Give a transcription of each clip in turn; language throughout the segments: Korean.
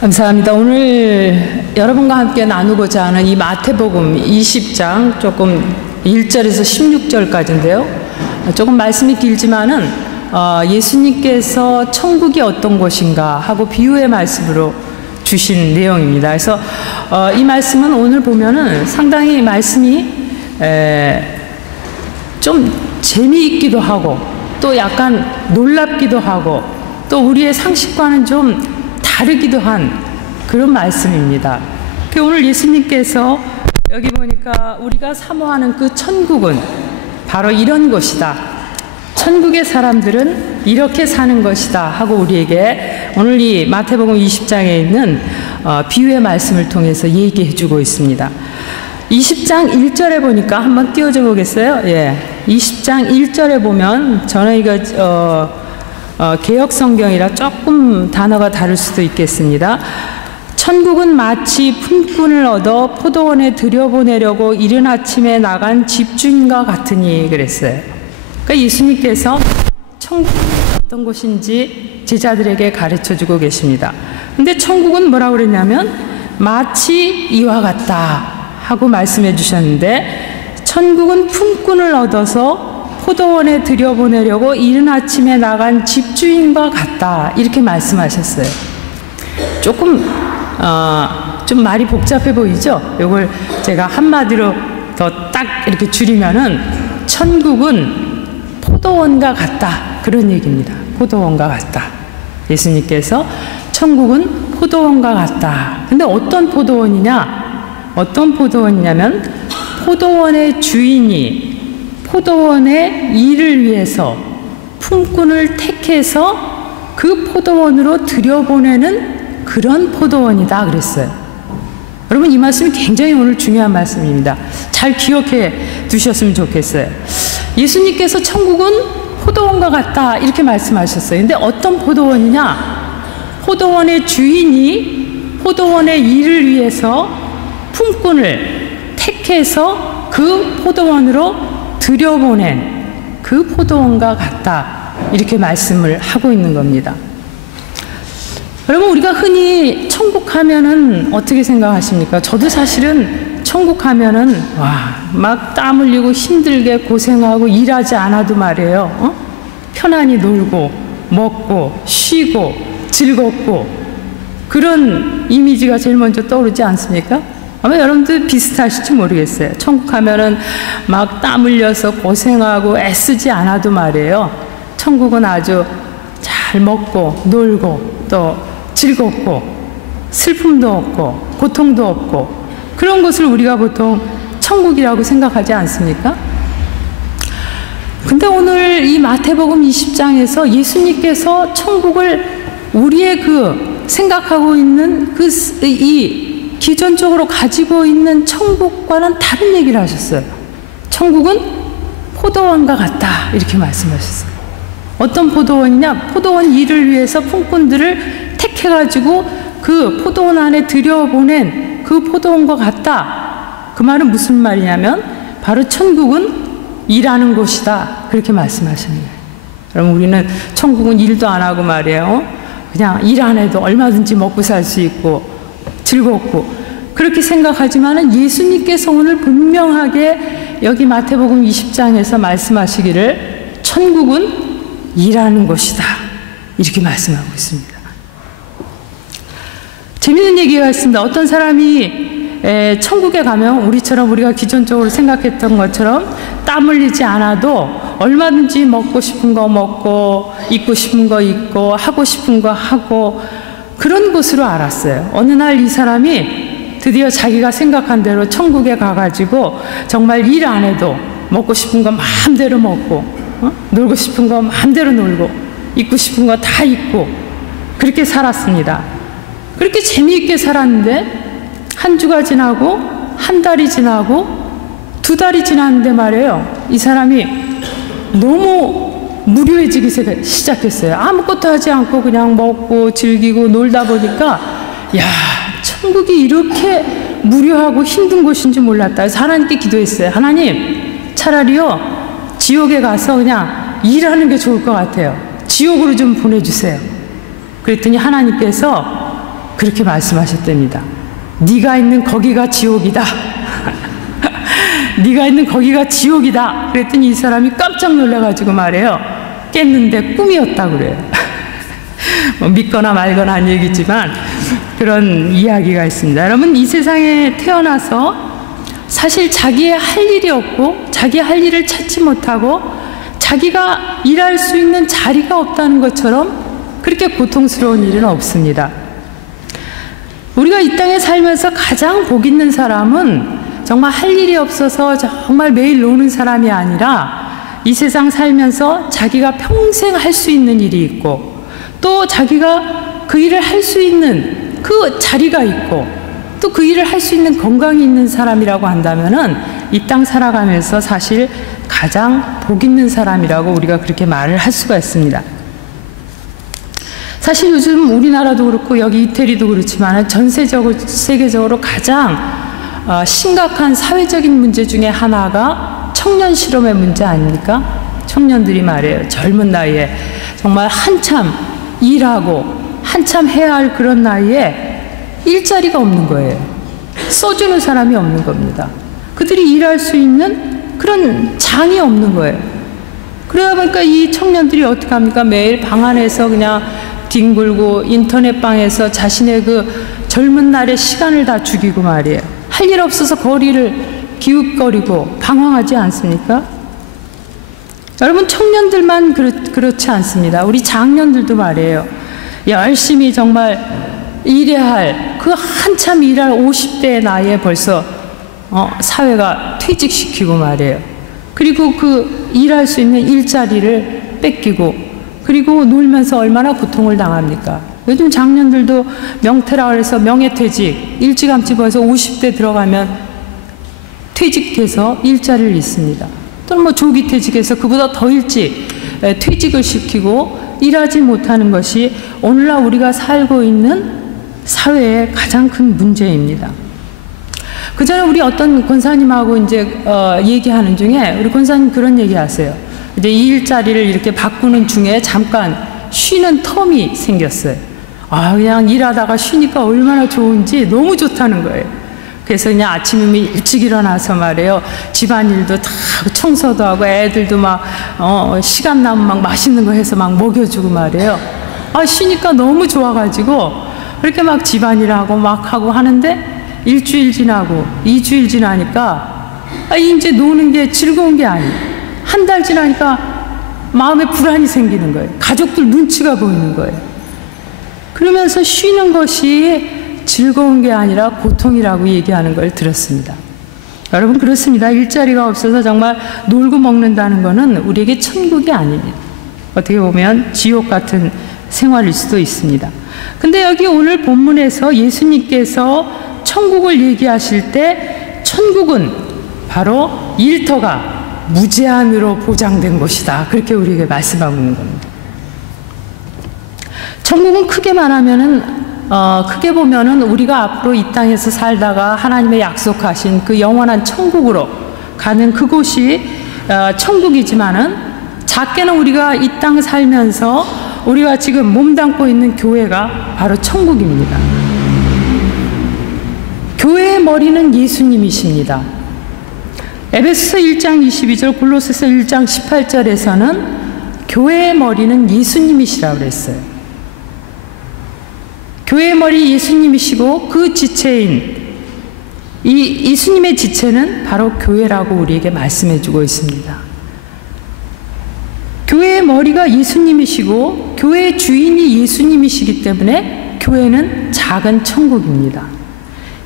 감사합니다. 오늘 여러분과 함께 나누고자 하는 이 마태복음 20장 조금 1절에서 16절까지인데요. 조금 말씀이 길지만은 예수님께서 천국이 어떤 곳인가 하고 비유의 말씀으로 주신 내용입니다. 그래서 이 말씀은 오늘 보면은 상당히 말씀이 좀 재미있기도 하고 또 약간 놀랍기도 하고 또 우리의 상식과는 좀 다르기도 한 그런 말씀입니다. 오늘 예수님께서 여기 보니까 우리가 사모하는 그 천국은 바로 이런 것이다. 천국의 사람들은 이렇게 사는 것이다 하고 우리에게 오늘 이 마태복음 20장에 있는 비유의 말씀을 통해서 얘기해 주고 있습니다. 20장 1절에 보니까 한번 띄워줘 보겠어요? 예. 20장 1절에 보면 저는 이거 개역 성경이라 조금 단어가 다를 수도 있겠습니다. 천국은 마치 품꾼을 얻어 포도원에 들여보내려고 이른 아침에 나간 집주인과 같으니 그랬어요. 그러니까 예수님께서 천국이 어떤 곳인지 제자들에게 가르쳐주고 계십니다. 근데 천국은 뭐라고 그랬냐면 마치 이와 같다 하고 말씀해 주셨는데, 천국은 품꾼을 얻어서 포도원에 들여보내려고 이른 아침에 나간 집주인과 같다 이렇게 말씀하셨어요. 조금 좀 말이 복잡해 보이죠? 이걸 제가 한마디로 더 딱 이렇게 줄이면은 천국은 포도원과 같다 그런 얘기입니다. 포도원과 같다. 예수님께서 천국은 포도원과 같다. 근데 어떤 포도원이냐? 어떤 포도원이냐면 포도원의 주인이 포도원의 일을 위해서 품꾼을 택해서 그 포도원으로 들여보내는 그런 포도원이다 그랬어요. 여러분, 이 말씀이 굉장히 오늘 중요한 말씀입니다. 잘 기억해 두셨으면 좋겠어요. 예수님께서 천국은 포도원과 같다 이렇게 말씀하셨어요. 근데 어떤 포도원이냐? 포도원의 주인이 포도원의 일을 위해서 품꾼을 택해서 그 포도원으로 들여보낸 그 포도원과 같다 이렇게 말씀을 하고 있는 겁니다. 여러분, 우리가 흔히 천국 하면은 어떻게 생각하십니까? 저도 사실은 천국 하면은 막 땀 흘리고 힘들게 고생하고 일하지 않아도 말이에요. 편안히 놀고 먹고 쉬고 즐겁고 그런 이미지가 제일 먼저 떠오르지 않습니까? 아마 여러분들 비슷하실지 모르겠어요. 천국 하면은 막 땀 흘려서 고생하고 애쓰지 않아도 말이에요. 천국은 아주 잘 먹고 놀고 또 즐겁고 슬픔도 없고 고통도 없고 그런 것을 우리가 보통 천국이라고 생각하지 않습니까? 근데 오늘 이 마태복음 20장에서 예수님께서 천국을 우리의 그 생각하고 있는 이 기존적으로 가지고 있는 천국과는 다른 얘기를 하셨어요. 천국은 포도원과 같다 이렇게 말씀하셨어요. 어떤 포도원이냐? 포도원 일을 위해서 품꾼들을 택해가지고 그 포도원 안에 들여보낸 그 포도원과 같다. 그 말은 무슨 말이냐면 바로 천국은 일하는 곳이다 그렇게 말씀하시는 거예요. 여러분, 우리는 천국은 일도 안 하고 말이에요. 그냥 일 안 해도 얼마든지 먹고 살 수 있고 즐겁고 그렇게 생각하지만은 예수님께서 오늘 분명하게 여기 마태복음 20장에서 말씀하시기를 천국은 일하는 곳이다 이렇게 말씀하고 있습니다. 재밌는 얘기가 있습니다. 어떤 사람이 천국에 가면 우리처럼 우리가 기존적으로 생각했던 것처럼 땀 흘리지 않아도 얼마든지 먹고 싶은 거 먹고 입고 싶은 거 입고 하고 싶은 거 하고 그런 곳으로 알았어요. 어느 날 이 사람이 드디어 자기가 생각한 대로 천국에 가가지고 정말 일 안 해도 먹고 싶은 거 마음대로 먹고 놀고 싶은 거 마음대로 놀고 입고 싶은 거 다 입고 그렇게 살았습니다. 그렇게 재미있게 살았는데 한 주가 지나고 한 달이 지나고 두 달이 지났는데 말이에요. 이 사람이 너무 무료해지기 시작했어요. 아무것도 하지 않고 그냥 먹고 즐기고 놀다 보니까 야, 천국이 이렇게 무료하고 힘든 곳인 줄 몰랐다. 그래서 하나님께 기도했어요. 하나님, 차라리요 지옥에 가서 그냥 일하는 게 좋을 것 같아요. 지옥으로 좀 보내주세요. 그랬더니 하나님께서 그렇게 말씀하셨답니다. 네가 있는 거기가 지옥이다. 네가 있는 거기가 지옥이다. 그랬더니 이 사람이 깜짝 놀라가지고 말해요. 깼는데 꿈이었다고 그래요. 뭐 믿거나 말거나 한 얘기지만 그런 이야기가 있습니다. 여러분, 이 세상에 태어나서 사실 자기의 할 일이 없고 자기 할 일을 찾지 못하고 자기가 일할 수 있는 자리가 없다는 것처럼 그렇게 고통스러운 일은 없습니다. 우리가 이 땅에 살면서 가장 복 있는 사람은 정말 할 일이 없어서 정말 매일 노는 사람이 아니라 이 세상 살면서 자기가 평생 할 수 있는 일이 있고 또 자기가 그 일을 할 수 있는 그 자리가 있고 또 그 일을 할 수 있는 건강이 있는 사람이라고 한다면은 이 땅 살아가면서 사실 가장 복 있는 사람이라고 우리가 그렇게 말을 할 수가 있습니다. 사실 요즘 우리나라도 그렇고 여기 이태리도 그렇지만 전 세계적으로 가장 심각한 사회적인 문제 중에 하나가 청년 실업의 문제 아닙니까? 청년들이 말이에요. 젊은 나이에 정말 한참 일하고 한참 해야 할 그런 나이에 일자리가 없는 거예요. 써주는 사람이 없는 겁니다. 그들이 일할 수 있는 그런 장이 없는 거예요. 그러다 보니까 이 청년들이 어떻게 합니까? 매일 방 안에서 그냥 뒹굴고 인터넷방에서 자신의 그 젊은 날의 시간을 다 죽이고 말이에요. 할 일 없어서 거리를 기웃거리고 방황하지 않습니까? 여러분, 청년들만 그렇지 않습니다. 우리 장년들도 말이에요. 열심히 정말 일해야 할, 그 한참 일할 50대의 나이에 벌써 사회가 퇴직시키고 말이에요. 그리고 그 일할 수 있는 일자리를 뺏기고 그리고 놀면서 얼마나 고통을 당합니까? 요즘 장년들도 명퇴라 그래서 명예퇴직, 일찌감치 벌써 50대 들어가면 퇴직해서 일자리를 잃습니다. 또는 뭐 조기퇴직해서 그보다 더 일찍 퇴직을 시키고 일하지 못하는 것이 오늘날 우리가 살고 있는 사회의 가장 큰 문제입니다. 그 전에 우리 어떤 권사님하고 이제 얘기하는 중에 우리 권사님 그런 얘기 하세요. 이제 이 일자리를 이렇게 바꾸는 중에 잠깐 쉬는 텀이 생겼어요. 그냥 일하다가 쉬니까 얼마나 좋은지 너무 좋다는 거예요. 그래서 그냥 아침이면 일찍 일어나서 말이에요. 집안일도 다 청소도 하고 애들도 막 시간 나면 막 맛있는 거 해서 막 먹여주고 말이에요. 쉬니까 너무 좋아가지고 그렇게 막 집안일하고 막 하고 하는데 일주일 지나고 2주일 지나니까 이제 노는 게 즐거운 게 아니에요. 한 달 지나니까 마음에 불안이 생기는 거예요. 가족들 눈치가 보이는 거예요. 그러면서 쉬는 것이 즐거운 게 아니라 고통이라고 얘기하는 걸 들었습니다. 여러분, 그렇습니다. 일자리가 없어서 정말 놀고 먹는다는 것은 우리에게 천국이 아닙니다. 어떻게 보면 지옥 같은 생활일 수도 있습니다. 근데 여기 오늘 본문에서 예수님께서 천국을 얘기하실 때 천국은 바로 일터가 무제한으로 보장된 곳이다. 그렇게 우리에게 말씀하고 있는 겁니다. 천국은 크게 말하면은 크게 보면은 우리가 앞으로 이 땅에서 살다가 하나님의 약속하신 그 영원한 천국으로 가는 그곳이 천국이지만은 작게는 우리가 이 땅 살면서 우리가 지금 몸담고 있는 교회가 바로 천국입니다. 교회의 머리는 예수님이십니다. 에베소서 1장 22절, 골로새서 1장 18절에서는 교회의 머리는 예수님이시라고 그랬어요. 교회의 머리 예수님이시고 그 지체인 이 예수님의 지체는 바로 교회라고 우리에게 말씀해 주고 있습니다. 교회의 머리가 예수님이시고 교회의 주인이 예수님이시기 때문에 교회는 작은 천국입니다.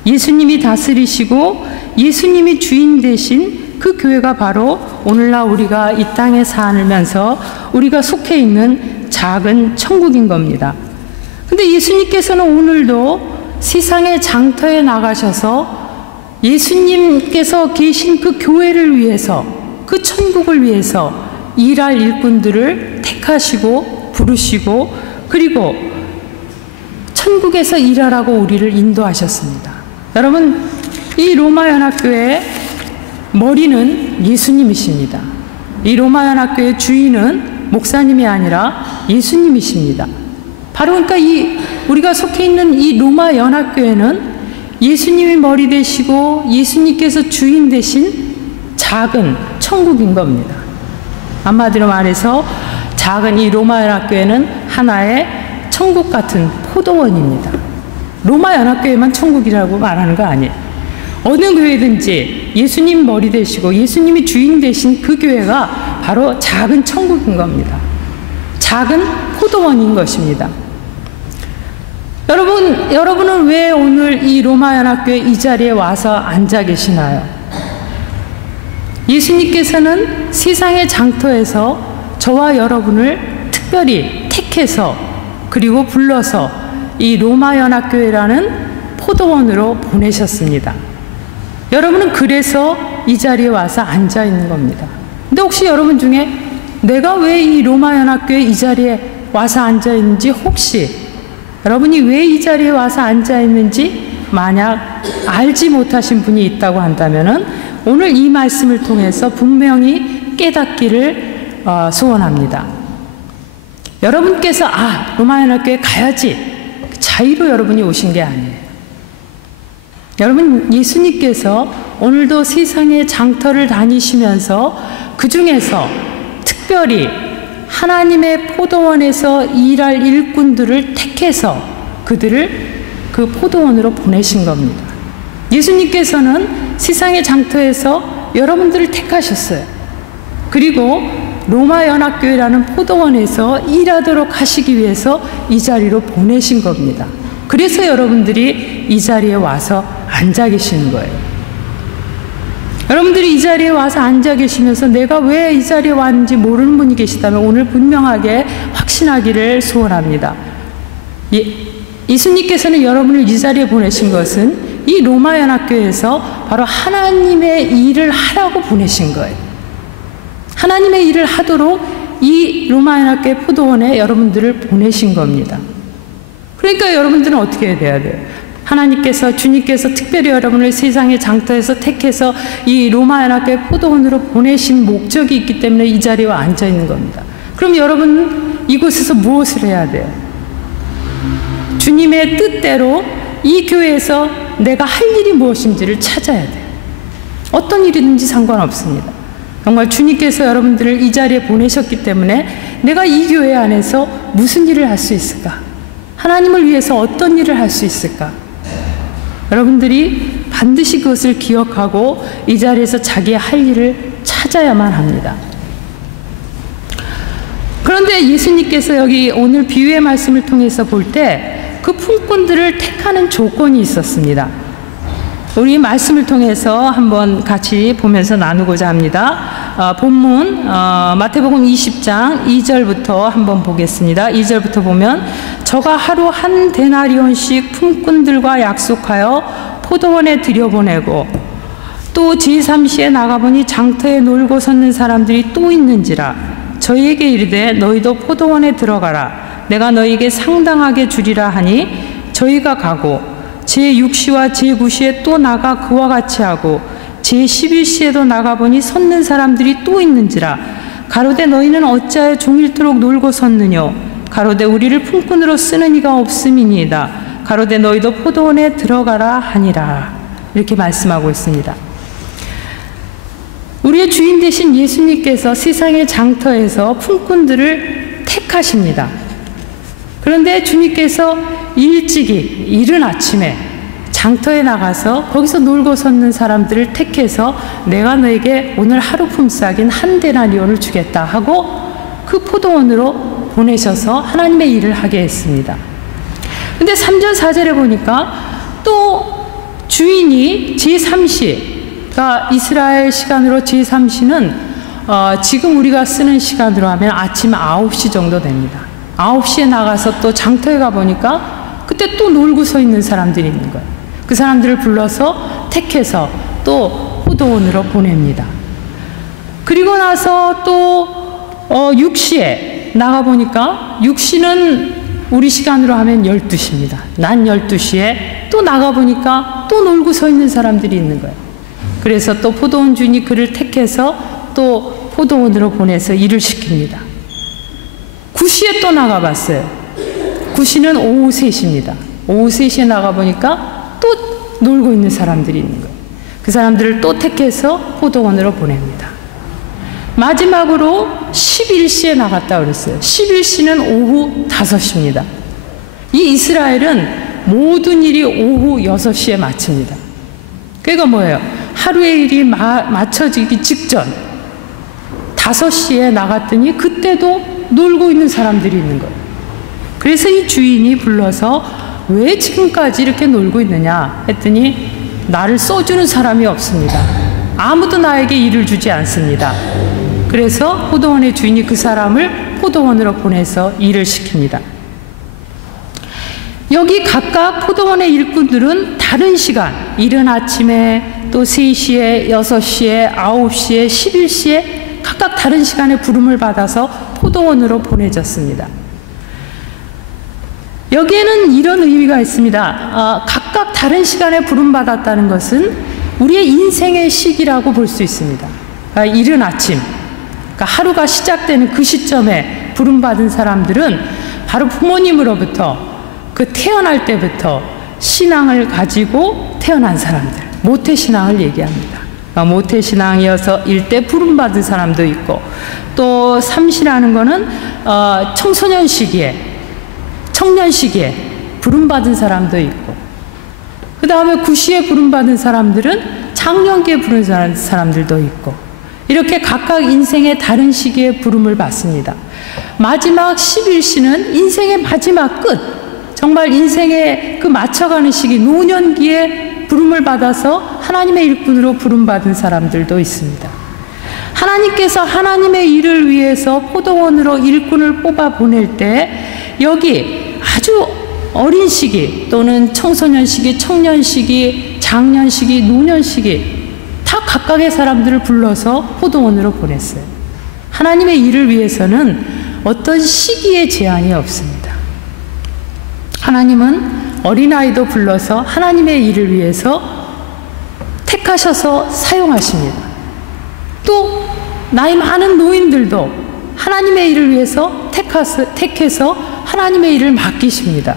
예수님이 다스리시고 예수님이 주인 되신 그 교회가 바로 오늘날 우리가 이 땅에 살면서 우리가 속해 있는 작은 천국인 겁니다. 근데 예수님께서는 오늘도 세상의 장터에 나가셔서 예수님께서 계신 그 교회를 위해서, 그 천국을 위해서 일할 일꾼들을 택하시고 부르시고 그리고 천국에서 일하라고 우리를 인도하셨습니다. 여러분, 이 로마연합교회의 머리는 예수님이십니다. 이 로마연합교회의 주인은 목사님이 아니라 예수님이십니다. 바로 그러니까 이 우리가 속해 있는 이 로마 연합교회는 예수님이 머리 되시고 예수님께서 주인 되신 작은 천국인 겁니다. 한마디로 말해서 작은 이 로마 연합교회는 하나의 천국 같은 포도원입니다. 로마 연합교회만 천국이라고 말하는 거 아니에요. 어느 교회든지 예수님 머리 되시고 예수님이 주인 되신 그 교회가 바로 작은 천국인 겁니다. 작은 포도원인 것입니다. 여러분은 왜 오늘 이 로마 연합교회 이 자리에 와서 앉아 계시나요? 예수님께서는 세상의 장터에서 저와 여러분을 특별히 택해서 그리고 불러서 이 로마 연합교회라는 포도원으로 보내셨습니다. 여러분은 그래서 이 자리에 와서 앉아 있는 겁니다. 근데 혹시 여러분 중에 내가 왜 이 로마 연합교회 이 자리에 와서 앉아 있는지, 혹시 여러분이 왜 이 자리에 와서 앉아 있는지 만약 알지 못하신 분이 있다고 한다면은 오늘 이 말씀을 통해서 분명히 깨닫기를 소원합니다. 여러분께서 로마 연합교회 가야지 자의로 여러분이 오신 게 아니에요. 여러분, 예수님께서 오늘도 세상의 장터를 다니시면서 그 중에서 특별히 하나님의 포도원에서 일할 일꾼들을 택해서 그들을 그 포도원으로 보내신 겁니다. 예수님께서는 세상의 장터에서 여러분들을 택하셨어요. 그리고 로마 연합교회라는 포도원에서 일하도록 하시기 위해서 이 자리로 보내신 겁니다. 그래서 여러분들이 이 자리에 와서 앉아 계시는 거예요. 여러분들이 이 자리에 와서 앉아 계시면서 내가 왜 이 자리에 왔는지 모르는 분이 계시다면 오늘 분명하게 확신하기를 소원합니다. 예수님께서는 여러분을 이 자리에 보내신 것은 이 로마 연합교회에서 바로 하나님의 일을 하라고 보내신 거예요. 하나님의 일을 하도록 이 로마 연합교회 포도원에 여러분들을 보내신 겁니다. 그러니까 여러분들은 어떻게 돼야 돼요? 하나님께서, 주님께서 특별히 여러분을 세상의 장터에서 택해서 이 로마 연합교회 포도원으로 보내신 목적이 있기 때문에 이 자리에 앉아 있는 겁니다. 그럼 여러분은 이곳에서 무엇을 해야 돼요? 주님의 뜻대로 이 교회에서 내가 할 일이 무엇인지를 찾아야 돼요. 어떤 일이든지 상관없습니다. 정말 주님께서 여러분들을 이 자리에 보내셨기 때문에 내가 이 교회 안에서 무슨 일을 할 수 있을까? 하나님을 위해서 어떤 일을 할 수 있을까? 여러분들이 반드시 그것을 기억하고 이 자리에서 자기의 할 일을 찾아야만 합니다. 그런데 예수님께서 여기 오늘 비유의 말씀을 통해서 볼 때 그 품꾼들을 택하는 조건이 있었습니다. 우리 말씀을 통해서 한번 같이 보면서 나누고자 합니다. 본문 마태복음 20장 2절부터 한번 보겠습니다. 2절부터 보면 저가 하루 한 데나리온씩 품꾼들과 약속하여 포도원에 들여보내고 또 제3시에 나가보니 장터에 놀고 섰는 사람들이 또 있는지라 저희에게 이르되 너희도 포도원에 들어가라 내가 너희에게 상당하게 주리라 하니 저희가 가고 제6시와 제9시에 또 나가 그와 같이 하고 제11시에도 나가보니 섰는 사람들이 또 있는지라 가로되 너희는 어찌하여 종일토록 놀고 섰느뇨 가로되 우리를 품꾼으로 쓰는 이가 없음이니이다 가로되 너희도 포도원에 들어가라 하니라. 이렇게 말씀하고 있습니다. 우리의 주인 되신 예수님께서 세상의 장터에서 품꾼들을 택하십니다. 그런데 주님께서 일찍이 이른 아침에 장터에 나가서 거기서 놀고 섰는 사람들을 택해서 내가 너에게 오늘 하루 품삯인 한 데나리온을 주겠다 하고 그 포도원으로 보내셔서 하나님의 일을 하게 했습니다. 근데 3절 4절에 보니까 또 주인이 제3시, 이스라엘 시간으로 제3시는 지금 우리가 쓰는 시간으로 하면 아침 9시 정도 됩니다. 9시에 나가서 또 장터에 가보니까 그때 또 놀고 서 있는 사람들이 있는 거예요. 그 사람들을 불러서 택해서 또 포도원으로 보냅니다. 그리고 나서 또 6시에 나가보니까 6시는 우리 시간으로 하면 12시입니다. 낮 12시에 또 나가보니까 또 놀고 서 있는 사람들이 있는 거예요. 그래서 또 포도원 주인이 그를 택해서 또 포도원으로 보내서 일을 시킵니다. 9시에 또 나가봤어요. 구시는 오후 3시입니다. 오후 3시에 나가보니까 또 놀고 있는 사람들이 있는 거예요. 그 사람들을 또 택해서 포도원으로 보냅니다. 마지막으로 11시에 나갔다 그랬어요. 11시는 오후 5시입니다. 이 이스라엘은 모든 일이 오후 6시에 마칩니다. 그러니까 뭐예요? 하루의 일이 마쳐지기 직전 5시에 나갔더니 그때도 놀고 있는 사람들이 있는 거예요. 그래서 이 주인이 불러서 왜 지금까지 이렇게 놀고 있느냐 했더니 나를 써주는 사람이 없습니다. 아무도 나에게 일을 주지 않습니다. 그래서 포도원의 주인이 그 사람을 포도원으로 보내서 일을 시킵니다. 여기 각각 포도원의 일꾼들은 다른 시간, 이른 아침에 또 3시에, 6시에, 9시에, 11시에 각각 다른 시간에 부름을 받아서 포도원으로 보내졌습니다. 여기에는 이런 의미가 있습니다. 각각 다른 시간에 부름받았다는 것은 우리의 인생의 시기라고 볼 수 있습니다. 그러니까 이른 아침, 그러니까 하루가 시작되는 그 시점에 부름받은 사람들은 바로 부모님으로부터 그 태어날 때부터 신앙을 가지고 태어난 사람들, 모태신앙을 얘기합니다. 모태신앙이어서 일대 부름받은 사람도 있고, 또 삼시라는 거는 청소년 시기에, 청년 시기에 부름받은 사람도 있고, 그 다음에 구시에 부름받은 사람들은 장년기에 부름받은 사람들도 있고, 이렇게 각각 인생의 다른 시기에 부름을 받습니다. 마지막 11시는 인생의 마지막 끝, 정말 인생의 그 맞춰가는 시기, 노년기에 부름을 받아서 하나님의 일꾼으로 부름받은 사람들도 있습니다. 하나님께서 하나님의 일을 위해서 포도원으로 일꾼을 뽑아 보낼 때 여기 아주 어린 시기 또는 청소년 시기, 청년 시기, 장년 시기, 노년 시기 다 각각의 사람들을 불러서 포도원으로 보냈어요. 하나님의 일을 위해서는 어떤 시기의 제한이 없습니다. 하나님은 어린아이도 불러서 하나님의 일을 위해서 택하셔서 사용하십니다. 또 나이 많은 노인들도 하나님의 일을 위해서 택해서 하나님의 일을 맡기십니다.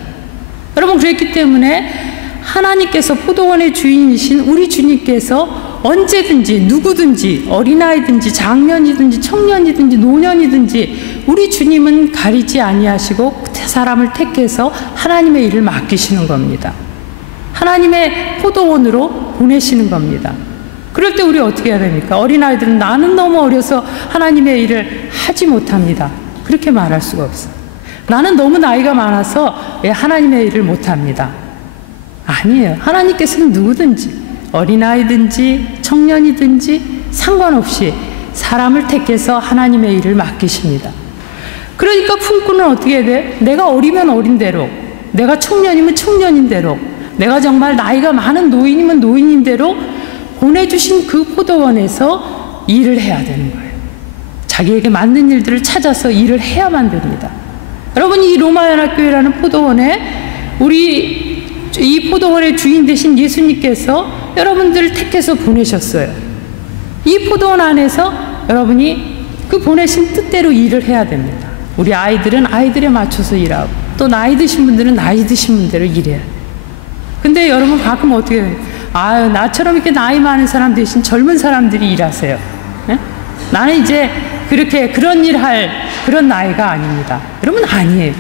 여러분, 그랬기 때문에 하나님께서 포도원의 주인이신 우리 주님께서 언제든지 누구든지 어린아이든지 장년이든지 청년이든지 노년이든지 우리 주님은 가리지 아니하시고 사람을 택해서 하나님의 일을 맡기시는 겁니다. 하나님의 포도원으로 보내시는 겁니다. 그럴 때 우리 어떻게 해야 됩니까? 어린아이들은 나는 너무 어려서 하나님의 일을 하지 못합니다. 그렇게 말할 수가 없어요. 나는 너무 나이가 많아서 하나님의 일을 못합니다. 아니에요. 하나님께서는 누구든지 어린아이든지 청년이든지 상관없이 사람을 택해서 하나님의 일을 맡기십니다. 그러니까 품꾼은 어떻게 해야 돼? 내가 어리면 어린 대로, 내가 청년이면 청년인 대로, 내가 정말 나이가 많은 노인이면 노인인 대로 보내주신 그 포도원에서 일을 해야 되는 거예요. 자기에게 맞는 일들을 찾아서 일을 해야만 됩니다. 여러분, 이 로마연합교회라는 포도원에 우리 이 포도원의 주인 되신 예수님께서 여러분들을 택해서 보내셨어요. 이 포도원 안에서 여러분이 그 보내신 뜻대로 일을 해야 됩니다. 우리 아이들은 아이들에 맞춰서 일하고, 또 나이 드신 분들은 나이 드신 분대로 일해야 돼요. 근데 여러분 가끔 어떻게 해요? 아유, 나처럼 이렇게 나이 많은 사람 대신 젊은 사람들이 일하세요. 네? 나는 이제 그렇게 그런 일 할 그런 나이가 아닙니다. 여러분, 아니에요.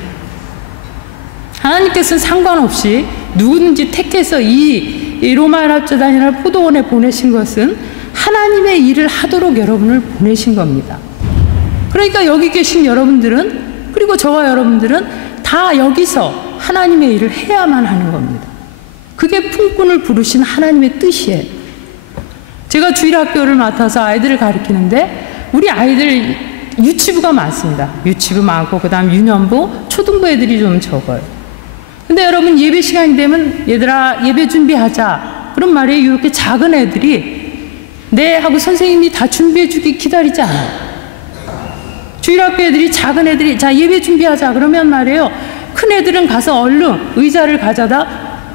하나님께서는 상관없이 누구든지 택해서 이 로마연합재단이라는 포도원에 보내신 것은 하나님의 일을 하도록 여러분을 보내신 겁니다. 그러니까 여기 계신 여러분들은, 그리고 저와 여러분들은 다 여기서 하나님의 일을 해야만 하는 겁니다. 그게 품꾼을 부르신 하나님의 뜻이에요. 제가 주일학교를 맡아서 아이들을 가르치는데 우리 아이들 유치부가 많습니다. 유치부 많고 그 다음 유년부, 초등부 애들이 좀 적어요. 근데 여러분, 예배 시간이 되면 얘들아 예배 준비하자 그런 말이에요. 이렇게 작은 애들이 네 하고 선생님이 다 준비해 주기 기다리지 않아요. 주일학교 애들이, 작은 애들이 자 예배 준비하자 그러면 말이에요, 큰 애들은 가서 얼른 의자를 가져다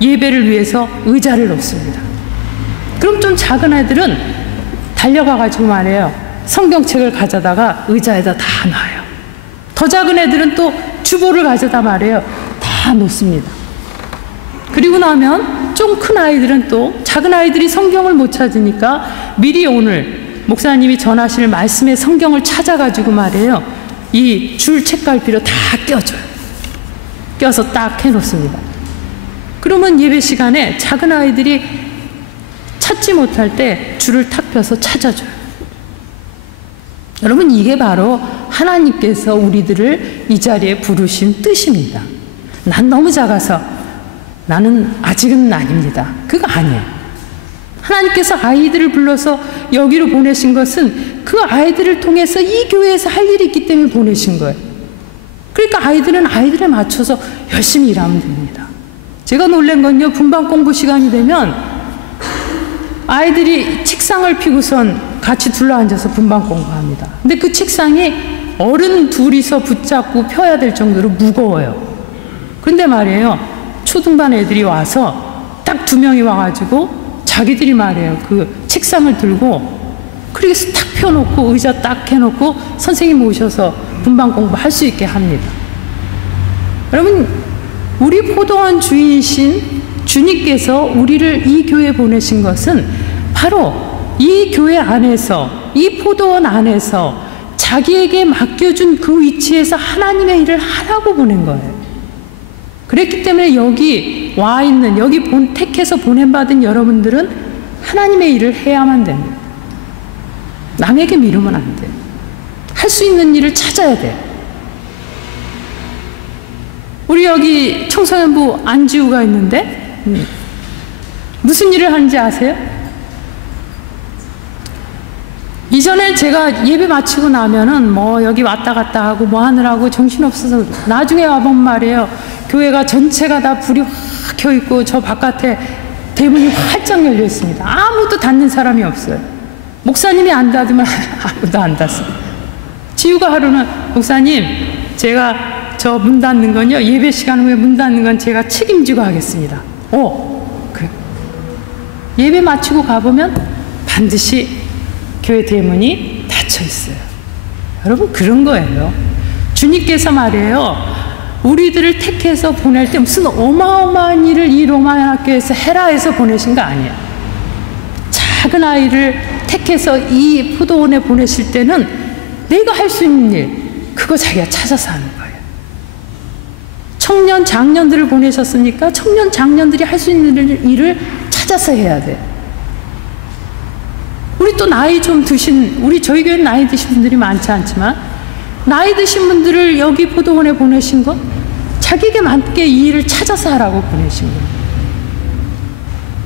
예배를 위해서 의자를 놓습니다. 그럼 좀 작은 애들은 달려가가지고 말이에요, 성경책을 가져다가 의자에다 다 놔요. 더 작은 애들은 또 주보를 가져다 말이에요, 다 다 놓습니다. 그리고 나면 좀 큰 아이들은 또 작은 아이들이 성경을 못 찾으니까 미리 오늘 목사님이 전하실 말씀의 성경을 찾아가지고 말이에요. 이 줄 책갈피로 다 껴줘요. 껴서 딱 해놓습니다. 그러면 예배 시간에 작은 아이들이 찾지 못할 때 줄을 탁 펴서 찾아줘요. 여러분, 이게 바로 하나님께서 우리들을 이 자리에 부르신 뜻입니다. 난 너무 작아서 나는 아직은 아닙니다. 그거 아니에요. 하나님께서 아이들을 불러서 여기로 보내신 것은 그 아이들을 통해서 이 교회에서 할 일이 있기 때문에 보내신 거예요. 그러니까 아이들은 아이들에 맞춰서 열심히 일하면 됩니다. 제가 놀란 건요, 분반 공부 시간이 되면 아이들이 책상을 피고선 같이 둘러앉아서 분반 공부합니다. 근데 그 책상이 어른 둘이서 붙잡고 펴야 될 정도로 무거워요. 그런데 말이에요, 초등반 애들이 와서 딱 2명이 와가지고 자기들이 말이에요, 그 책상을 들고 그렇게 탁 펴놓고 의자 딱 해놓고 선생님 오셔서 분반 공부할 수 있게 합니다. 여러분, 우리 포도원 주인이신 주님께서 우리를 이 교회에 보내신 것은 바로 이 교회 안에서, 이 포도원 안에서 자기에게 맡겨준 그 위치에서 하나님의 일을 하라고 보낸 거예요. 그랬기 때문에 여기 와 있는, 여기 택해서 보냄받은 여러분들은 하나님의 일을 해야만 됩니다. 남에게 미루면 안 돼요. 할 수 있는 일을 찾아야 돼요. 우리 여기 청소년부 안지우가 있는데 무슨 일을 하는지 아세요? 이전에 제가 예배 마치고 나면은 뭐 여기 왔다 갔다 하고 뭐 하느라고 정신없어서 나중에 와본 말이에요. 교회가 전체가 다 불이 확 켜있고 저 바깥에 대문이 활짝 열려 있습니다. 아무도 닫는 사람이 없어요. 목사님이 안 닫으면 아무도 안 닫습니다. 지우가 하루는 목사님, 제가 저 문 닫는 건요, 예배 시간 후에 문 닫는 건 제가 책임지고 하겠습니다. 그래. 예배 마치고 가보면 반드시 교회 대문이 닫혀 있어요. 여러분, 그런 거예요. 주님께서 말이에요, 우리들을 택해서 보낼 때 무슨 어마어마한 일을 이 로마 학교에서 헤라에서 보내신 거 아니에요. 작은 아이를 택해서 이 포도원에 보내실 때는 내가 할 수 있는 일, 그거 자기가 찾아서 하는 거예요. 청년, 장년들을 보내셨으니까 청년, 장년들이 할 수 있는 일을 찾아서 해야 돼요. 우리 또 나이 좀 드신, 저희 교회는 나이 드신 분들이 많지 않지만 나이 드신 분들을 여기 포도원에 보내신 건 자기에게 맞게 이 일을 찾아서 하라고 보내신 거예요.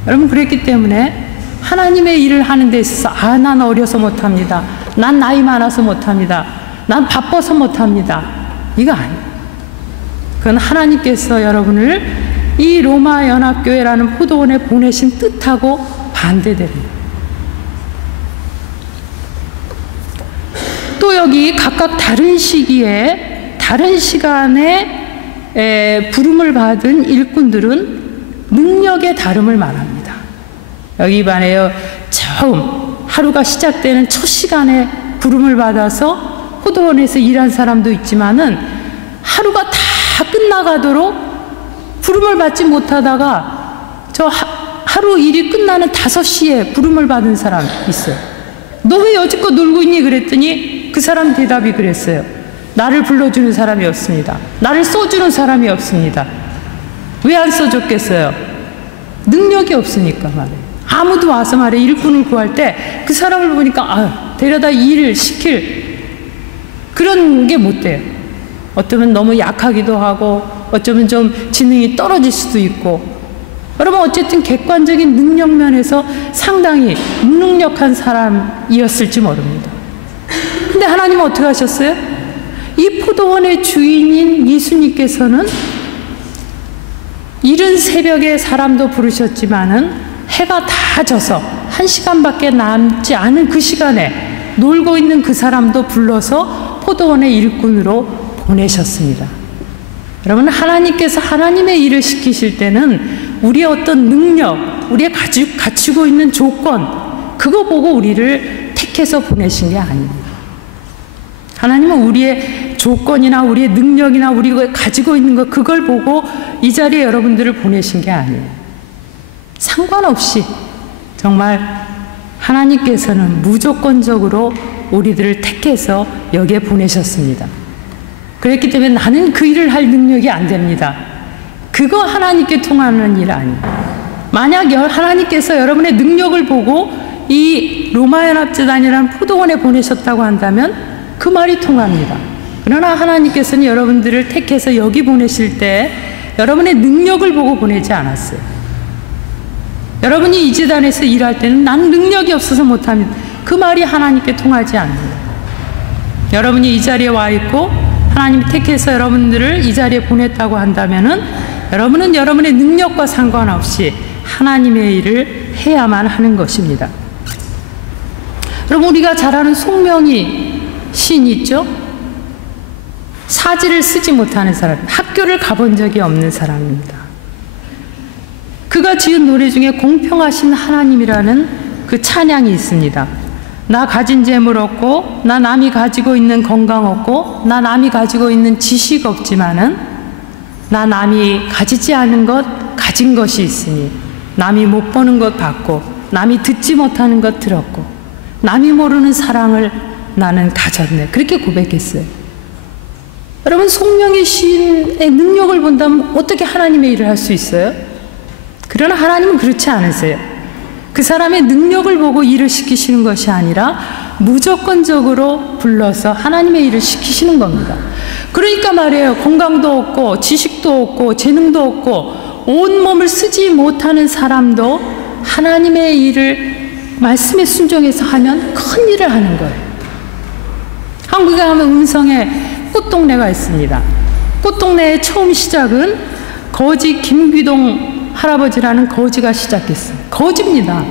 여러분, 그랬기 때문에 하나님의 일을 하는 데 있어서 난 어려서 못합니다. 난 나이 많아서 못합니다. 난 바빠서 못합니다. 이거 아니에요. 그건 하나님께서 여러분을 이 로마 연합교회라는 포도원에 보내신 뜻하고 반대됩니다. 또 여기 각각 다른 시기에 다른 시간에 부름을 받은 일꾼들은 능력의 다름을 말합니다. 여기 반해요, 처음 하루가 시작되는 첫 시간에 부름을 받아서 포도원에서 일한 사람도 있지만은 하루가 다 끝나가도록 부름을 받지 못하다가 저 하루 일이 끝나는 5시에 부름을 받은 사람 있어요. 너 왜 여지껏 놀고 있니? 그랬더니 그 사람 대답이 그랬어요. 나를 불러주는 사람이 없습니다. 나를 써주는 사람이 없습니다. 왜 안 써줬겠어요? 능력이 없으니까 말이에요. 아무도 와서 말이에요, 일꾼을 구할 때 그 사람을 보니까 데려다 일을 시킬 그런 게 못 돼요. 어쩌면 너무 약하기도 하고 어쩌면 좀 지능이 떨어질 수도 있고, 여러분 어쨌든 객관적인 능력 면에서 상당히 무능력한 사람이었을지 모릅니다. 근데 하나님은 어떻게 하셨어요? 이 포도원의 주인인 예수님께서는 이른 새벽에 사람도 부르셨지만은 해가 다 져서 1시간밖에 남지 않은 그 시간에 놀고 있는 그 사람도 불러서 포도원의 일꾼으로 보내셨습니다. 여러분, 하나님께서 하나님의 일을 시키실 때는 우리의 어떤 능력, 우리의 갖추고 있는 조건, 그거 보고 우리를 택해서 보내신 게 아닙니다. 하나님은 우리의 조건이나 우리의 능력이나 우리가 가지고 있는 것, 그걸 보고 이 자리에 여러분들을 보내신 게 아니에요. 상관없이 정말 하나님께서는 무조건적으로 우리들을 택해서 여기에 보내셨습니다. 그랬기 때문에 나는 그 일을 할 능력이 안 됩니다. 그거 하나님께 통하는 일 아니에요. 만약 하나님께서 여러분의 능력을 보고 이 로마연합재단이라는 포도원에 보내셨다고 한다면 그 말이 통합니다. 그러나 하나님께서는 여러분들을 택해서 여기 보내실 때 여러분의 능력을 보고 보내지 않았어요. 여러분이 이 재단에서 일할 때는 난 능력이 없어서 못합니다. 그 말이 하나님께 통하지 않는다. 여러분이 이 자리에 와 있고 하나님이 택해서 여러분들을 이 자리에 보냈다고 한다면은 여러분은 여러분의 능력과 상관없이 하나님의 일을 해야만 하는 것입니다. 여러분, 우리가 잘 아는 송명희 시인이 있죠? 사지를 쓰지 못하는 사람, 학교를 가본 적이 없는 사람입니다. 그가 지은 노래 중에 공평하신 하나님이라는 그 찬양이 있습니다. 나 가진 재물 없고, 나 남이 가지고 있는 건강 없고, 나 남이 가지고 있는 지식 없지만은 나 남이 가지지 않은 것 가진 것이 있으니 남이 못 보는 것 봤고, 남이 듣지 못하는 것 들었고, 남이 모르는 사랑을 나는 가졌네. 그렇게 고백했어요. 여러분, 송명희 시인의 능력을 본다면 어떻게 하나님의 일을 할 수 있어요? 그러나 하나님은 그렇지 않으세요. 그 사람의 능력을 보고 일을 시키시는 것이 아니라 무조건적으로 불러서 하나님의 일을 시키시는 겁니다. 그러니까 말이에요. 건강도 없고 지식도 없고 재능도 없고 온몸을 쓰지 못하는 사람도 하나님의 일을 말씀에 순종해서 하면 큰 일을 하는 거예요. 한국에 가면 음성에 꽃동네가 있습니다. 꽃동네의 처음 시작은 거지 김귀동 할아버지라는 거지가 시작했어요. 거지입니다.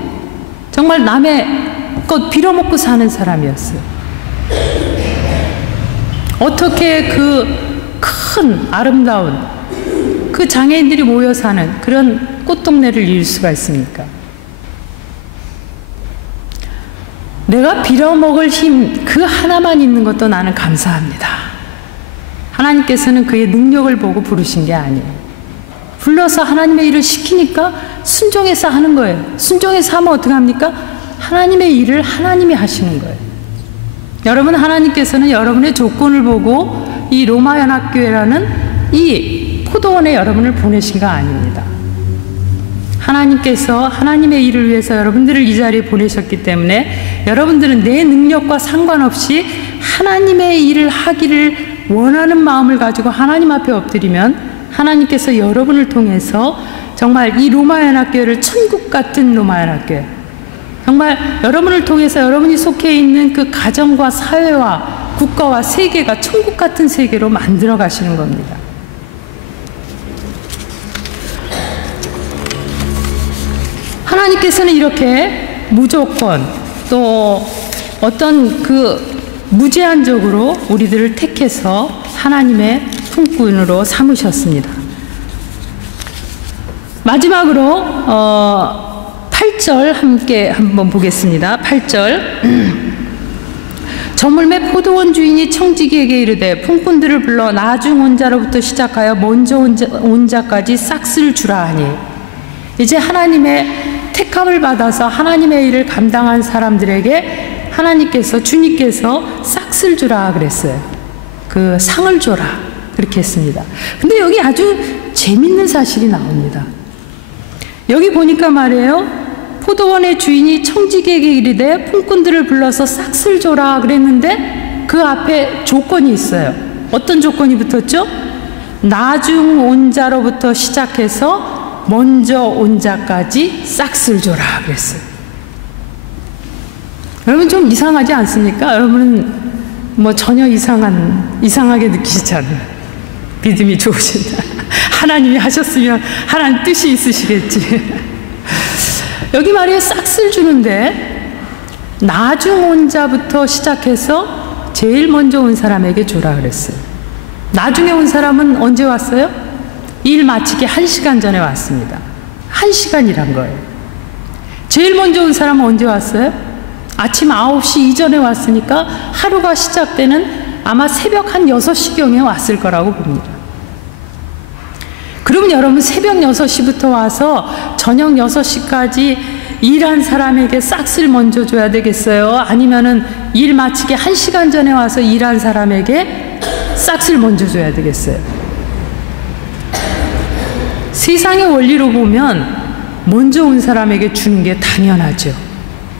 정말 남의 것 빌어먹고 사는 사람이었어요. 어떻게 그 큰 아름다운 그 장애인들이 모여 사는 그런 꽃동네를 이룰 수가 있습니까? 내가 빌어먹을 힘 그 하나만 있는 것도 나는 감사합니다. 하나님께서는 그의 능력을 보고 부르신 게 아니에요. 불러서 하나님의 일을 시키니까 순종해서 하는 거예요. 순종해서 하면 어떻게 합니까? 하나님의 일을 하나님이 하시는 거예요. 여러분, 하나님께서는 여러분의 조건을 보고 이 로마연합교회라는 이 포도원에 여러분을 보내신 거 아닙니다. 하나님께서 하나님의 일을 위해서 여러분들을 이 자리에 보내셨기 때문에 여러분들은 내 능력과 상관없이 하나님의 일을 하기를 원하는 마음을 가지고 하나님 앞에 엎드리면 하나님께서 여러분을 통해서 정말 이 로마연합교회를 천국 같은 로마연합교회, 정말 여러분을 통해서 여러분이 속해 있는 그 가정과 사회와 국가와 세계가 천국 같은 세계로 만들어 가시는 겁니다. 하나님께서는 이렇게 무조건 또 어떤 그 무제한적으로 우리들을 택해서 하나님의 품꾼으로 삼으셨습니다. 마지막으로 8절 함께 한번 보겠습니다. 8절 저물매 포도원 주인이 청지기에게 이르되 품꾼들을 불러 나중 온 자로부터 시작하여 먼저 온 자까지 싹쓸 주라 하니, 이제 하나님의 택함을 받아서 하나님의 일을 감당한 사람들에게 하나님께서, 주님께서 싹쓸 주라 그랬어요. 그 상을 줘라 그렇게 했습니다. 근데 여기 아주 재밌는 사실이 나옵니다. 여기 보니까 말이에요, 포도원의 주인이 청지기에게 이르되 품꾼들을 불러서 싹쓸 줘라 그랬는데 그 앞에 조건이 있어요. 어떤 조건이 붙었죠? 나중 온 자로부터 시작해서 먼저 온 자까지 싹쓸 줘라 그랬어요. 여러분, 좀 이상하지 않습니까? 여러분은 뭐 전혀 이상하게 느끼시잖아요. 믿음이 좋으신다. 하나님이 하셨으면 하나님 뜻이 있으시겠지. 여기 말이에요, 싹쓸 주는데 나중 온 자부터 시작해서 제일 먼저 온 사람에게 주라 그랬어요. 나중에 온 사람은 언제 왔어요? 일 마치기 1시간 전에 왔습니다. 1시간이란 거예요. 제일 먼저 온 사람은 언제 왔어요? 아침 9시 이전에 왔으니까 하루가 시작되는 아마 새벽 한 6시경에 왔을 거라고 봅니다. 그럼 여러분 새벽 6시부터 와서 저녁 6시까지 일한 사람에게 싹쓸 먼저 줘야 되겠어요? 아니면은 일 마치기 1시간 전에 와서 일한 사람에게 싹쓸 먼저 줘야 되겠어요? 세상의 원리로 보면 먼저 온 사람에게 주는 게 당연하죠.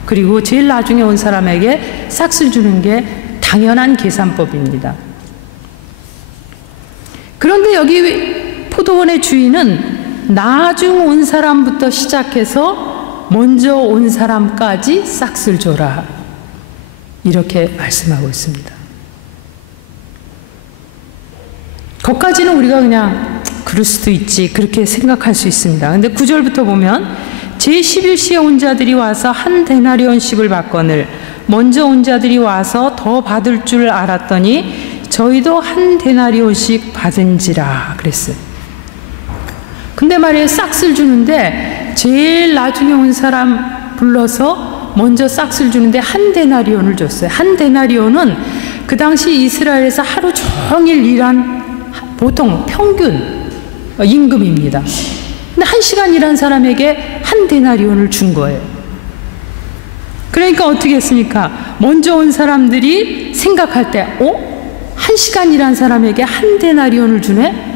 그리고 제일 나중에 온 사람에게 싹쓸 주는 게 당연한 계산법입니다. 그런데 여기 포도원의 주인은 나중 온 사람부터 시작해서 먼저 온 사람까지 싹쓸 줘라, 이렇게 말씀하고 있습니다. 거기까지는 우리가 그냥 그럴 수도 있지, 그렇게 생각할 수 있습니다. 근데 9절부터 보면 제11시에 온 자들이 와서 한 데나리온씩을 받거늘 먼저 온 자들이 와서 더 받을 줄 알았더니 저희도 한 데나리온씩 받은지라 그랬어요. 근데 말이에요, 싹쓸 주는데 제일 나중에 온 사람 불러서 먼저 싹쓸 주는데 한 데나리온을 줬어요. 한 데나리온은 그 당시 이스라엘에서 하루 종일 일한 보통 평균 임금입니다. 근데 1시간 일한 사람에게 한 데나리온을 준 거예요. 그러니까 어떻게 했습니까? 먼저 온 사람들이 생각할 때 1시간 일한 사람에게 한 데나리온을 주네?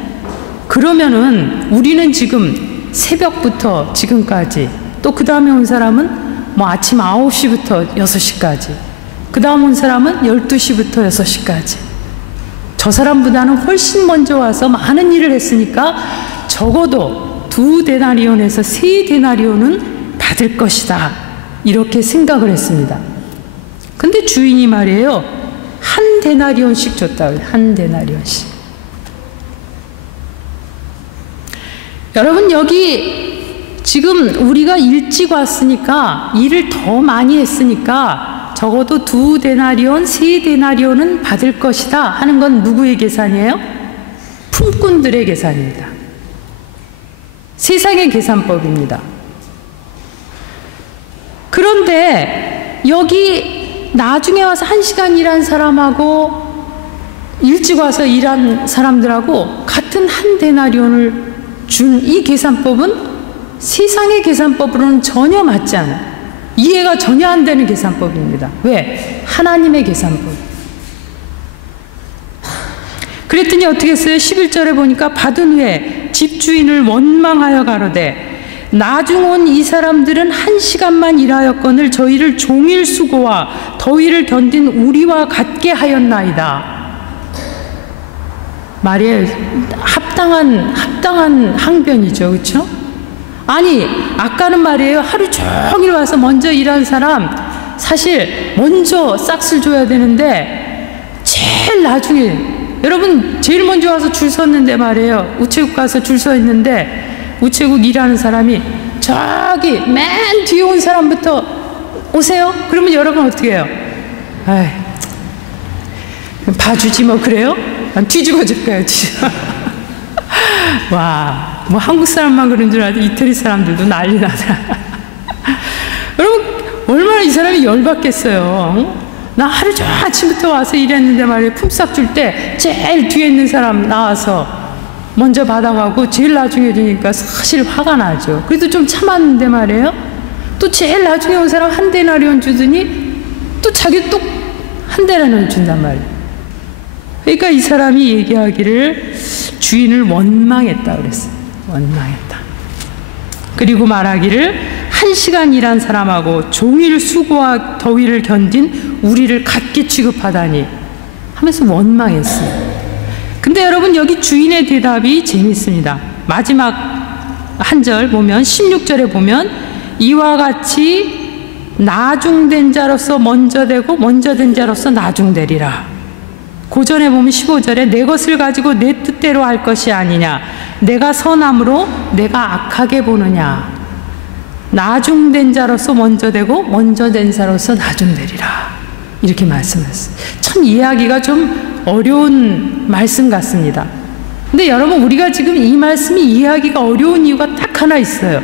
그러면은 우리는 지금 새벽부터 지금까지, 또 그 다음에 온 사람은 뭐 아침 9시부터 6시까지, 그 다음 온 사람은 12시부터 6시까지, 저 사람보다는 훨씬 먼저 와서 많은 일을 했으니까 적어도 2데나리온에서 3데나리온은 받을 것이다, 이렇게 생각을 했습니다. 근데 주인이 말이에요, 한 데나리온씩 줬다고 해요. 한 데나리온씩. 여러분, 여기 지금 우리가 일찍 왔으니까, 일을 더 많이 했으니까 적어도 2데나리온, 3데나리온은 받을 것이다 하는 건 누구의 계산이에요? 품꾼들의 계산입니다. 세상의 계산법입니다. 그런데 여기 나중에 와서 1시간 일한 사람하고 일찍 와서 일한 사람들하고 같은 한 데나리온을 준 이 계산법은 세상의 계산법으로는 전혀 맞지 않아요. 이해가 전혀 안 되는 계산법입니다. 왜? 하나님의 계산법. 그랬더니 어떻게 했어요? 11절에 보니까 받은 후에 집주인을 원망하여 가로되 나중 온 이 사람들은 1시간만 일하였거늘 저희를 종일 수고와 더위를 견딘 우리와 같게 하였나이다. 말이에요. 합당한 항변이죠. 그렇죠? 아니, 아까는 말이에요, 하루 종일 와서 먼저 일한 사람 사실 먼저 싹쓸 줘야 되는데 제일 나중에, 여러분 제일 먼저 와서 줄 섰는데 말이에요, 우체국 가서 줄 서 있는데 우체국 일하는 사람이 저기 맨 뒤에 온 사람부터 오세요? 그러면 여러분 어떻게 해요? 아이, 봐주지 뭐. 그래요? 난 뒤집어질 거예요. 와, 뭐 한국 사람만 그런 줄 알았는데 이태리 사람들도 난리 나더라. 여러분, 얼마나 이 사람이 열받겠어요. 나 하루 종일 아침부터 와서 일했는데 말이에요, 품삯 줄 때 제일 뒤에 있는 사람 나와서 먼저 받아가고 제일 나중에 주니까 사실 화가 나죠. 그래도 좀 참았는데 말이에요, 또 제일 나중에 온 사람 한 데나리온 주더니 또 자기 또 한 데나리온 준단 말이에요. 그러니까 이 사람이 얘기하기를 주인을 원망했다 그랬어요. 원망했다. 그리고 말하기를 1시간 일한 사람하고 종일 수고와 더위를 견딘 우리를 같게 취급하다니 하면서 원망했어요. 근데 여러분, 여기 주인의 대답이 재밌습니다. 마지막 한 절 보면, 16절에 보면 이와 같이 나중된 자로서 먼저 되고 먼저 된 자로서 나중되리라. 고전에 보면 15절에 내 것을 가지고 내 뜻대로 할 것이 아니냐, 내가 선함으로 내가 악하게 보느냐. 나중된 자로서 먼저 되고 먼저 된 자로서 나중되리라, 이렇게 말씀했어요. 참 이해하기가 좀 어려운 말씀 같습니다. 근데 여러분, 우리가 지금 이 말씀이 이해하기가 어려운 이유가 딱 하나 있어요.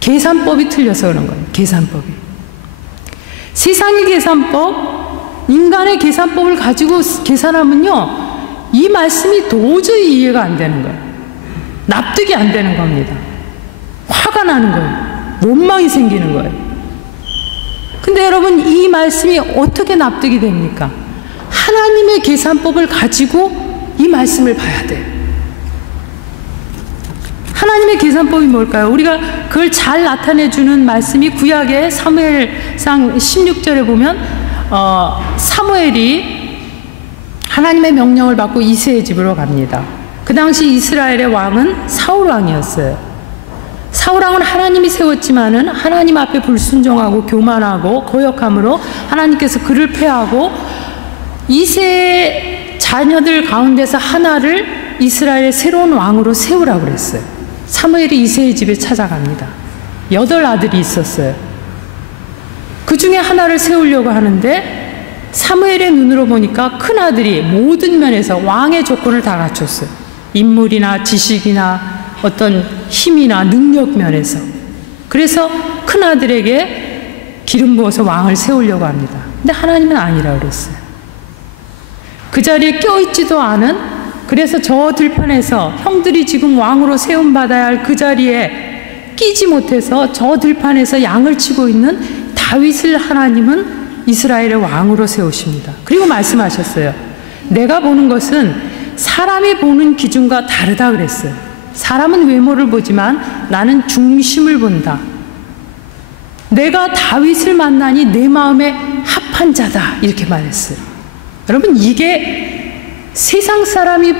계산법이 틀려서 그런 거예요. 계산법이. 세상의 계산법, 인간의 계산법을 가지고 계산하면요, 이 말씀이 도저히 이해가 안 되는 거예요. 납득이 안 되는 겁니다. 화가 나는 거예요. 원망이 생기는 거예요. 근데 여러분, 이 말씀이 어떻게 납득이 됩니까? 하나님의 계산법을 가지고 이 말씀을 봐야 돼요. 하나님의 계산법이 뭘까요? 우리가 그걸 잘 나타내주는 말씀이 구약의 사무엘상 16절에 보면 사무엘이 하나님의 명령을 받고 이새의 집으로 갑니다. 그 당시 이스라엘의 왕은 사울 왕이었어요. 사울 왕은 하나님이 세웠지만은 하나님 앞에 불순종하고 교만하고 거역함으로 하나님께서 그를 패하고 이새의 자녀들 가운데서 하나를 이스라엘의 새로운 왕으로 세우라고 그랬어요. 사무엘이 이새의 집에 찾아갑니다. 8 아들이 있었어요. 그 중에 하나를 세우려고 하는데 사무엘의 눈으로 보니까 큰 아들이 모든 면에서 왕의 조건을 다 갖췄어요. 인물이나 지식이나 어떤 힘이나 능력 면에서. 그래서 큰 아들에게 기름 부어서 왕을 세우려고 합니다. 근데 하나님은 아니라 그랬어요. 그 자리에 껴있지도 않은, 그래서 저 들판에서 형들이 지금 왕으로 세움받아야 할 그 자리에 끼지 못해서 저 들판에서 양을 치고 있는 다윗을 하나님은 이스라엘의 왕으로 세우십니다. 그리고 말씀하셨어요. 내가 보는 것은 사람이 보는 기준과 다르다 그랬어요. 사람은 외모를 보지만 나는 중심을 본다. 내가 다윗을 만나니 내 마음에 합한 자다, 이렇게 말했어요. 여러분, 이게 세상 사람이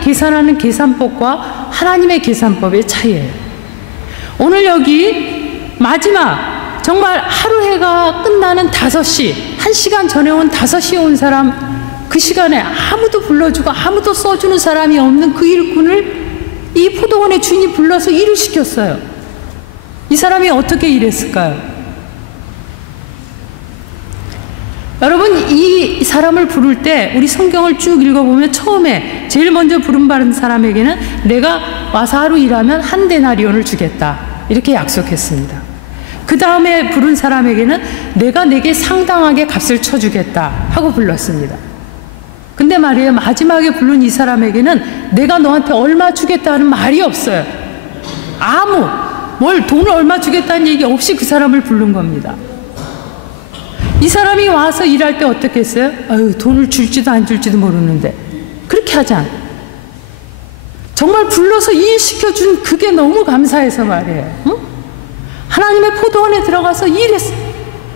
계산하는 계산법과 하나님의 계산법의 차이예요. 오늘 여기 마지막 정말 하루 해가 끝나는 5시, 1시간 전에 온 5시에 온 사람, 그 시간에 아무도 불러주고 아무도 써주는 사람이 없는 그 일꾼을 이 포도원의 주인이 불러서 일을 시켰어요. 이 사람이 어떻게 일했을까요? 여러분, 이 사람을 부를 때 우리 성경을 쭉 읽어보면 처음에 제일 먼저 부름받은 사람에게는 내가 와서 하루 일하면 1 데나리온을 주겠다, 이렇게 약속했습니다. 그 다음에 부른 사람에게는 내가 내게 상당하게 값을 쳐주겠다 하고 불렀습니다. 근데 말이에요, 마지막에 부른 이 사람에게는 내가 너한테 얼마 주겠다는 말이 없어요. 돈을 얼마 주겠다는 얘기 없이 그 사람을 부른 겁니다. 이 사람이 와서 일할 때 어떻게 했어요? 아유, 돈을 줄지도 안 줄지도 모르는데. 그렇게 하지 않아요. 정말 불러서 일 시켜준 그게 너무 감사해서 말이에요. 응? 하나님의 포도원에 들어가서 일했어요.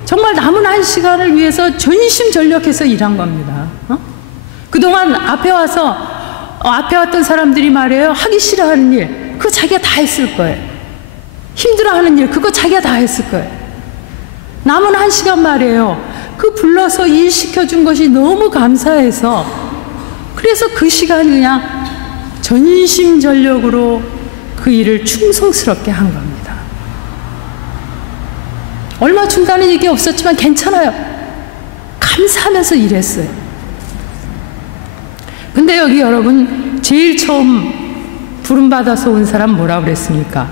정말 남은 1시간을 위해서 전심전력해서 일한 겁니다. 그동안 앞에 왔던 사람들이 말이에요, 하기 싫어하는 일, 그거 자기가 다 했을 거예요. 힘들어하는 일, 그거 자기가 다 했을 거예요. 남은 1시간 말이에요, 그 불러서 일 시켜준 것이 너무 감사해서, 그래서 그 시간 그냥 전심전력으로 그 일을 충성스럽게 한 겁니다. 얼마 준다는 얘기 없었지만 괜찮아요. 감사하면서 일했어요. 근데 여기 여러분, 제일 처음 부름받아서 온 사람 뭐라고 그랬습니까?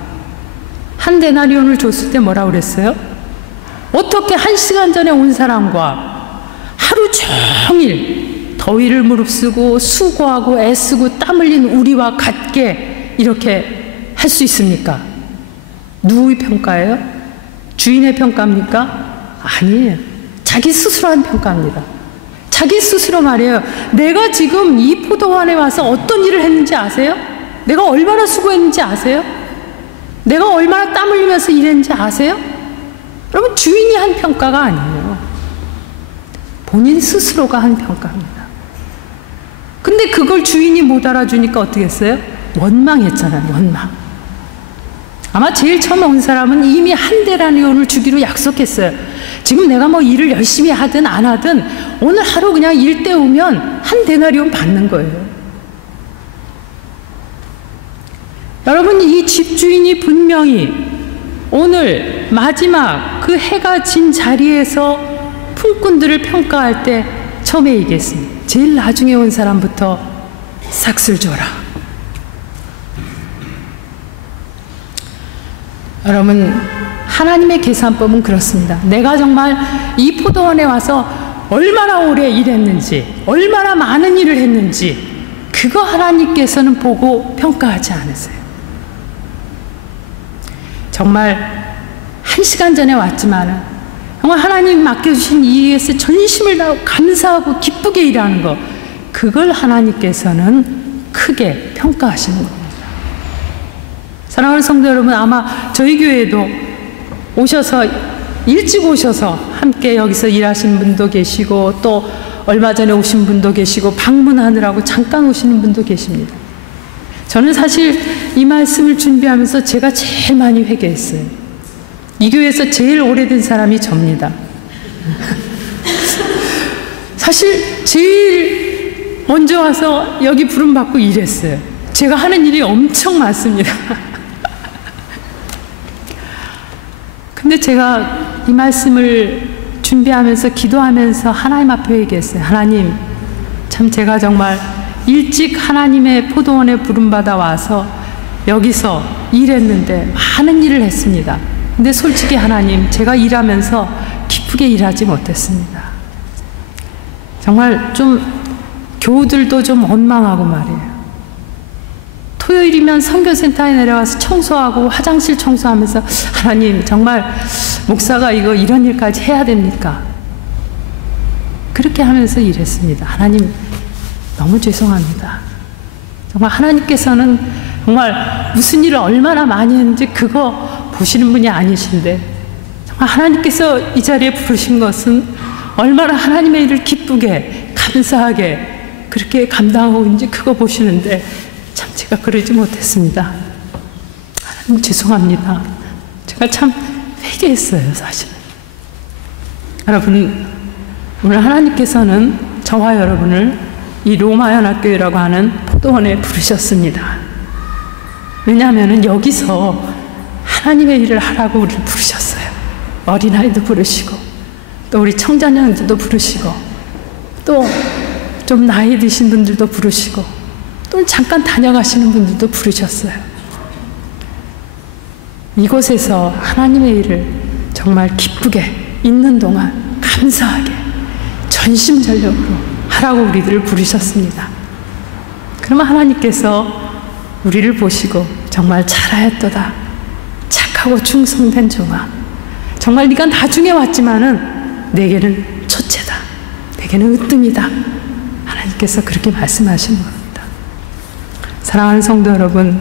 1 데나리온을 줬을 때 뭐라고 그랬어요? 어떻게 1시간 전에 온 사람과 하루 종일 더위를 무릅쓰고 수고하고 애쓰고 땀 흘린 우리와 같게 이렇게 할 수 있습니까? 누구의 평가예요? 주인의 평가입니까? 아니에요. 자기 스스로 한 평가입니다. 자기 스스로 말이에요. 내가 지금 이 포도원에 와서 어떤 일을 했는지 아세요? 내가 얼마나 수고했는지 아세요? 내가 얼마나 땀 흘리면서 일했는지 아세요? 여러분, 주인이 한 평가가 아니에요. 본인 스스로가 한 평가입니다. 근데 그걸 주인이 못 알아주니까 어떻게 했어요? 원망했잖아요. 원망. 아마 제일 처음 온 사람은 이미 1 데나리온을 주기로 약속했어요. 지금 내가 뭐 일을 열심히 하든 안 하든 오늘 하루 그냥 일 때우면 1 데나리온 받는 거예요. 여러분, 이 집주인이 분명히 오늘 마지막 그 해가 진 자리에서 품꾼들을 평가할 때 처음에 얘기했습니다. 제일 나중에 온 사람부터 삭슬 줘라. 여러분, 하나님의 계산법은 그렇습니다. 내가 정말 이 포도원에 와서 얼마나 오래 일했는지, 얼마나 많은 일을 했는지, 그거 하나님께서는 보고 평가하지 않으세요. 정말 1시간 전에 왔지만은 정말 하나님 맡겨주신 이 일에서 전심을 다하고 감사하고 기쁘게 일하는 거, 그걸 하나님께서는 크게 평가하시는 겁니다. 사랑하는 성도 여러분, 아마 저희 교회에도 오셔서 일찍 오셔서 함께 여기서 일하시는 분도 계시고, 또 얼마 전에 오신 분도 계시고, 방문하느라고 잠깐 오시는 분도 계십니다. 저는 사실 이 말씀을 준비하면서 제가 제일 많이 회개했어요. 이 교회에서 제일 오래된 사람이 접니다. 사실 제일 먼저 와서 여기 부름받고 일했어요. 제가 하는 일이 엄청 많습니다. 근데 제가 이 말씀을 준비하면서 기도하면서 하나님 앞에 얘기했어요. 하나님, 참 제가 정말 일찍 하나님의 포도원에 부름받아 와서 여기서 일했는데 많은 일을 했습니다. 근데 솔직히 하나님, 제가 일하면서 기쁘게 일하지 못했습니다. 정말 좀 교우들도 좀 원망하고 말이에요. 토요일이면 선교센터에 내려와서 청소하고 화장실 청소하면서 하나님, 정말 목사가 이런 일까지 해야 됩니까? 그렇게 하면서 일했습니다. 하나님, 너무 죄송합니다. 정말 하나님께서는 정말 무슨 일을 얼마나 많이 했는지 그거 보시는 분이 아니신데, 정말 하나님께서 이 자리에 부르신 것은 얼마나 하나님의 일을 기쁘게 감사하게 그렇게 감당하고 있는지 그거 보시는데, 참 제가 그러지 못했습니다. 하나님 죄송합니다. 제가 참 회개했어요, 사실은. 여러분, 오늘 하나님께서는 저와 여러분을 이 로마연합교회라고 하는 포도원에 부르셨습니다. 왜냐하면 여기서 하나님의 일을 하라고 우리를 부르셨어요. 어린아이도 부르시고, 또 우리 청자녀들도 부르시고, 또 좀 나이 드신 분들도 부르시고, 또 잠깐 다녀가시는 분들도 부르셨어요. 이곳에서 하나님의 일을 정말 기쁘게 있는 동안 감사하게 전심전력으로 하라고 우리들을 부르셨습니다. 그러면 하나님께서 우리를 보시고 정말 잘하였도다, 착하고 충성된 종아, 정말 네가 나중에 왔지만은 내게는 첫째다, 내게는 으뜸이다, 하나님께서 그렇게 말씀하시는 겁니다. 사랑하는 성도 여러분,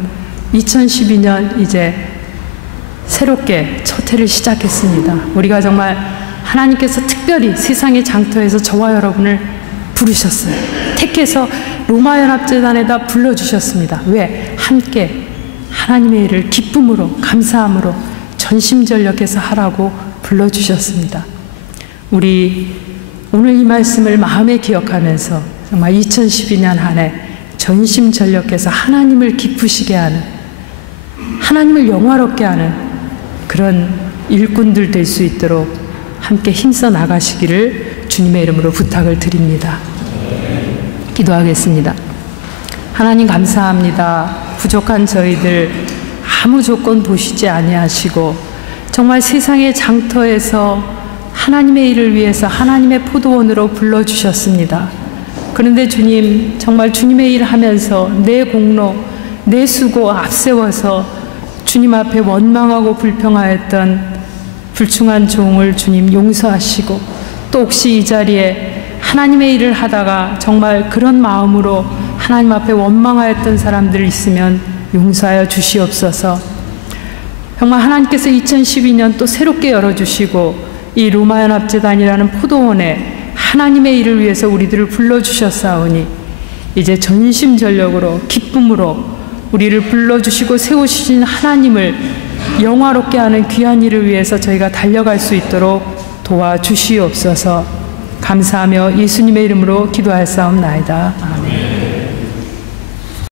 2012년 이제 새롭게 첫 해를 시작했습니다. 우리가 정말 하나님께서 특별히 세상의 장터에서 저와 여러분을 부르셨어요. 택해서 로마연합재단에다 불러주셨습니다. 왜? 함께 하나님의 일을 기쁨으로, 감사함으로 전심전력해서 하라고 불러주셨습니다. 우리 오늘 이 말씀을 마음에 기억하면서 정말 2012년 한 해 전심전력해서 하나님을 기쁘시게 하는, 하나님을 영화롭게 하는 그런 일꾼들 될 수 있도록 함께 힘써 나가시기를 주님의 이름으로 부탁을 드립니다. 기도하겠습니다. 하나님 감사합니다. 부족한 저희들 아무 조건 보시지 아니하시고 정말 세상의 장터에서 하나님의 일을 위해서 하나님의 포도원으로 불러주셨습니다. 그런데 주님, 정말 주님의 일 하면서 내 공로, 내 수고 앞세워서 주님 앞에 원망하고 불평하였던 불충한 종을 주님 용서하시고, 또 혹시 이 자리에 하나님의 일을 하다가 정말 그런 마음으로 하나님 앞에 원망하였던 사람들 있으면 용서하여 주시옵소서. 정말 하나님께서 2012년 또 새롭게 열어주시고 이 로마연합재단이라는 포도원에 하나님의 일을 위해서 우리들을 불러주셨사오니 이제 전심전력으로 기쁨으로 우리를 불러주시고 세우신 하나님을 영화롭게 하는 귀한 일을 위해서 저희가 달려갈 수 있도록 도와주시옵소서. 감사하며 예수님의 이름으로 기도하였사옵나이다. 아멘.